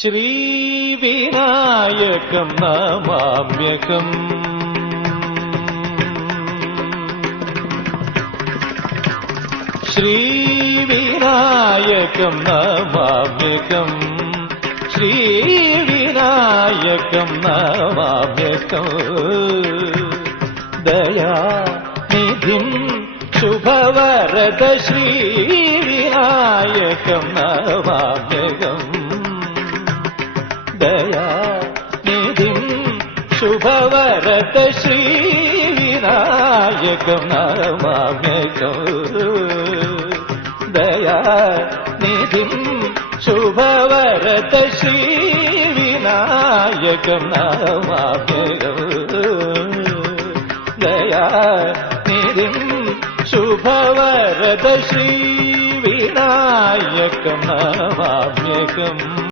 श्रीविनायकं नमाम्यहम् श्रीविनायकं नमाम्यहम् श्रीविनायकं नमाम्यहम् दयानिधिं शुभवरद श्रीविनायकं नमाम्यहम् दयानिधिं शुभवरद श्रीविनायकं नमाम्यहम् दयानिधिं शुभवरद श्रीविनायकं नमाम्यहम् दयानिधिं शुभवरद श्रीविनायकं नमाम्यहम्।